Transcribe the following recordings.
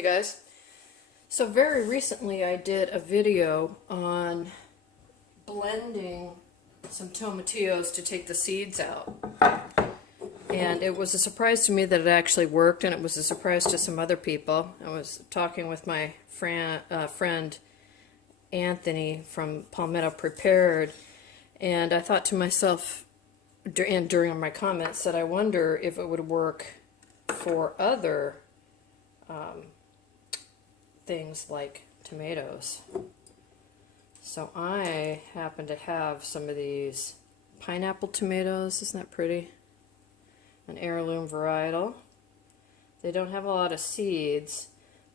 Hey guys, so very recently I did a video on blending some tomatillos to take the seeds out, and it was a surprise to me that it actually worked, and it was a surprise to some other people. I was talking with my friend Anthony from Palmetto Prepared, and I thought to myself, and during my comments, that I wonder if it would work for other things like tomatoes. So I happen to have some of these pineapple tomatoes. Isn't that pretty? An heirloom varietal. They don't have a lot of seeds,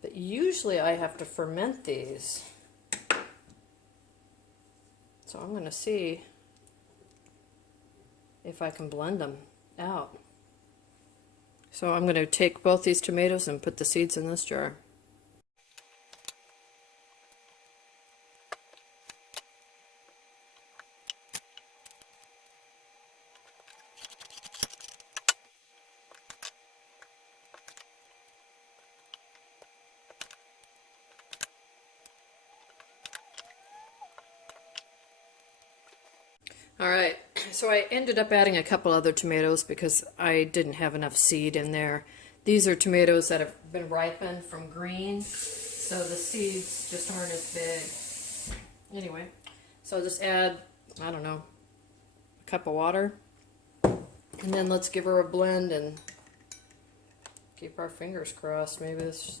but usually I have to ferment these. So I'm going to see if I can blend them out. So I'm going to take both these tomatoes and put the seeds in this jar. Alright, so I ended up adding a couple other tomatoes because I didn't have enough seed in there. These are tomatoes that have been ripened from green, so the seeds just aren't as big. Anyway, so I'll just add, I don't know, a cup of water, and then let's give her a blend and keep our fingers crossed. Maybe this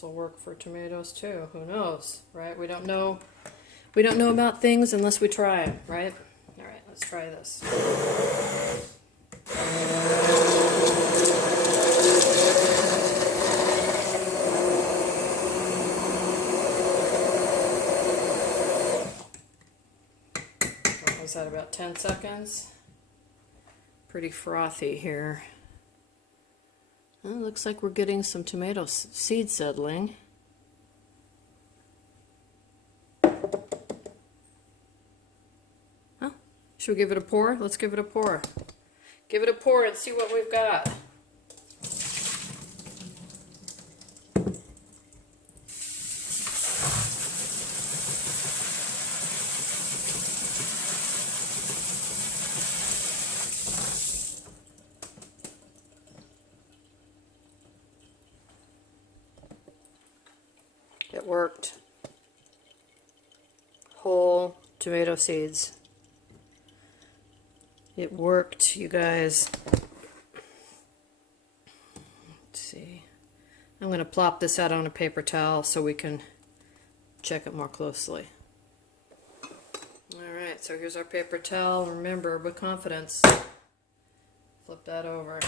will work for tomatoes too. Who knows, right? We don't know about things unless we try them, right? All right, let's try this. What was that, about 10 seconds? Pretty frothy here. Well, looks like we're getting some tomato seed settling. Should we give it a pour? Let's give it a pour. Give it a pour and see what we've got. It worked. Whole tomato seeds. It worked, you guys. Let's see. I'm going to plop this out on a paper towel so we can check it more closely. Alright, so here's our paper towel. Remember, with confidence, flip that over.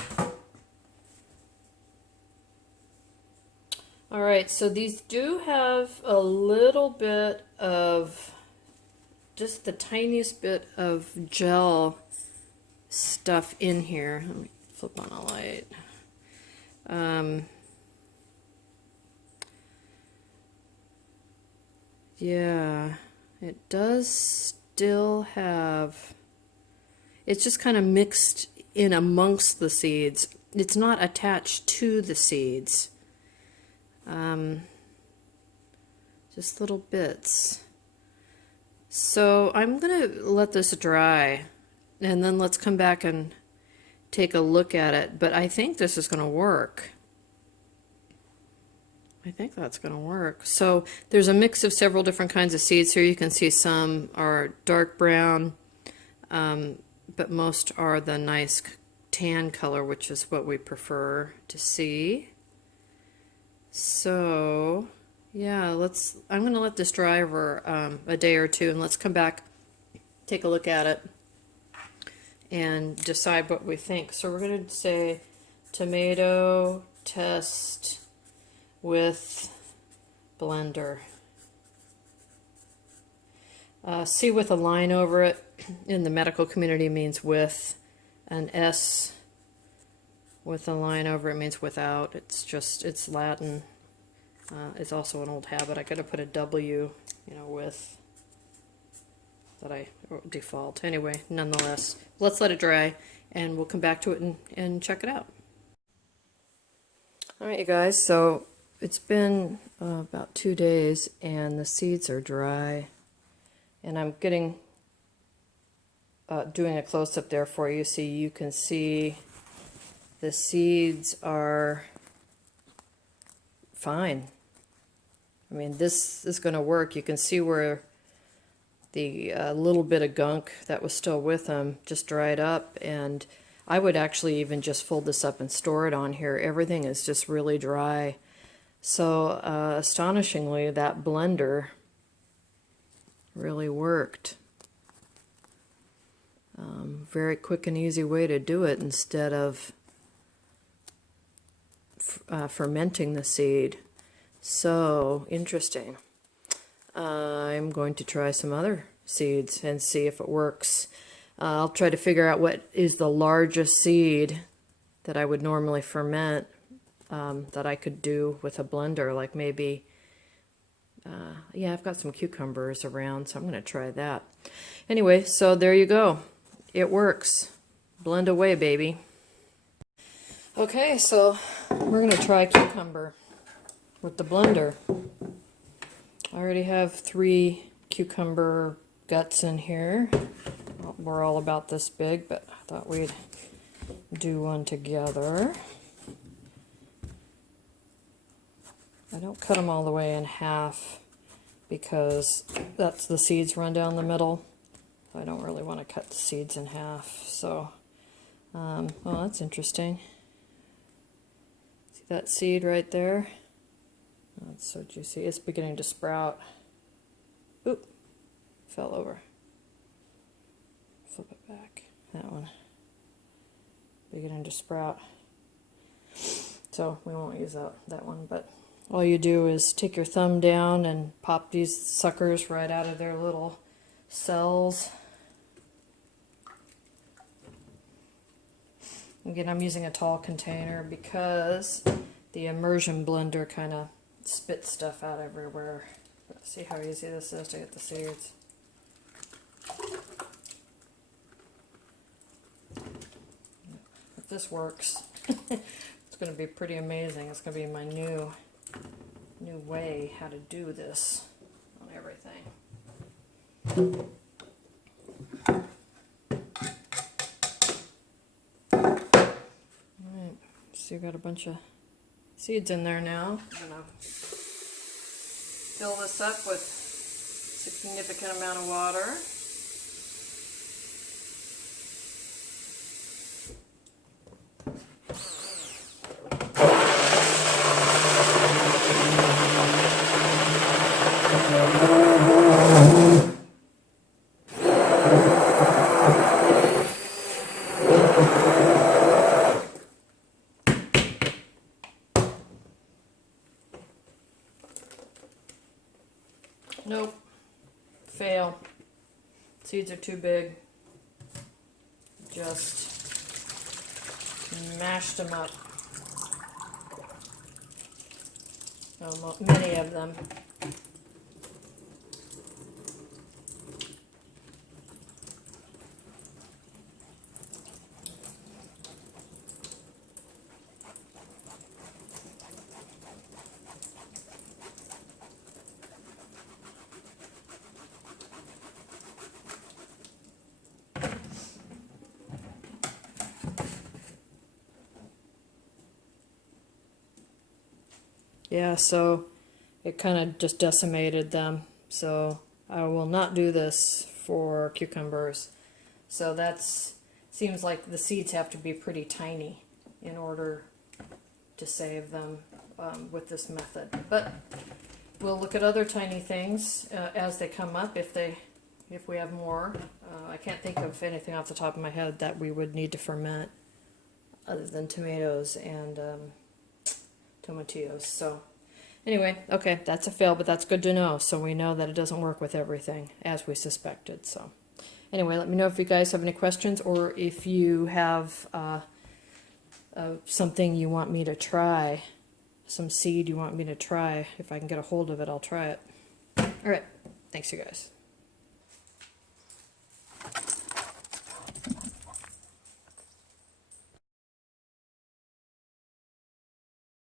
Alright, so these do have a little bit of, just the tiniest bit of gel stuff in here. Let me flip on a light. Yeah, it does still have, it's just kind of mixed in amongst the seeds. It's not attached to the seeds. Just little bits. So I'm gonna let this dry, and then let's come back and take a look at it. But I think this is going to work. I think that's going to work. So there's a mix of several different kinds of seeds here. You can see some are dark brown, but most are the nice tan color, which is what we prefer to see. So yeah, I'm going to let this dry over a day or two, and let's come back, take a look at it, and decide what we think. So we're going to say tomato test with blender. C with a line over it in the medical community means with. An S with a line over it means without. It's Latin. It's also an old habit. I could have put a W, with. That I default. Anyway, nonetheless, let's let it dry and we'll come back to it and check it out. Alright, you guys, so it's been about 2 days and the seeds are dry, and I'm getting doing a close-up there for you so you can see the seeds are fine. I mean, this is going to work. You can see where the little bit of gunk that was still with them just dried up, and I would actually even just fold this up and store it on here. Everything is just really dry. So astonishingly, that blender really worked. Very quick and easy way to do it instead of fermenting the seed. So interesting. I'm going to try some other seeds and see if it works. I'll try to figure out what is the largest seed that I would normally ferment that I could do with a blender, like maybe, yeah, I've got some cucumbers around, so I'm going to try that. Anyway, so there you go. It works. Blend away, baby. Okay, so we're going to try cucumber with the blender. I already have 3 cucumber guts in here. Well, we're all about this big, but I thought we'd do one together. I don't cut them all the way in half because that's the seeds run down the middle. I don't really want to cut the seeds in half. So, well, that's interesting. See that seed right there? That's so juicy. It's beginning to sprout. Oop, fell over. Flip it back. That one. Beginning to sprout. So we won't use that one, but all you do is take your thumb down and pop these suckers right out of their little cells. Again, I'm using a tall container because the Immersion blender kind of spits stuff out everywhere. Let's see how easy this is to get the seeds. If this works, it's going to be pretty amazing. It's going to be my new way how to do this on everything. Alright, so you've got a bunch of seeds in there now. I'm going to fill this up with a significant amount of water. Nope. Fail. Seeds are too big. Just mashed them up. Many of them. Yeah, so it kind of just decimated them. So I will not do this for cucumbers. So that's seems like the seeds have to be pretty tiny in order to save them with this method. But we'll look at other tiny things as they come up if we have more. I can't think of anything off the top of my head that we would need to ferment other than tomatoes and tomatillos. So anyway, okay, that's a fail, but that's good to know. So we know that it doesn't work with everything as we suspected. So anyway, let me know if you guys have any questions or if you have something you want me to try, some seed you want me to try. If I can get a hold of it, I'll try it. All right, thanks you guys.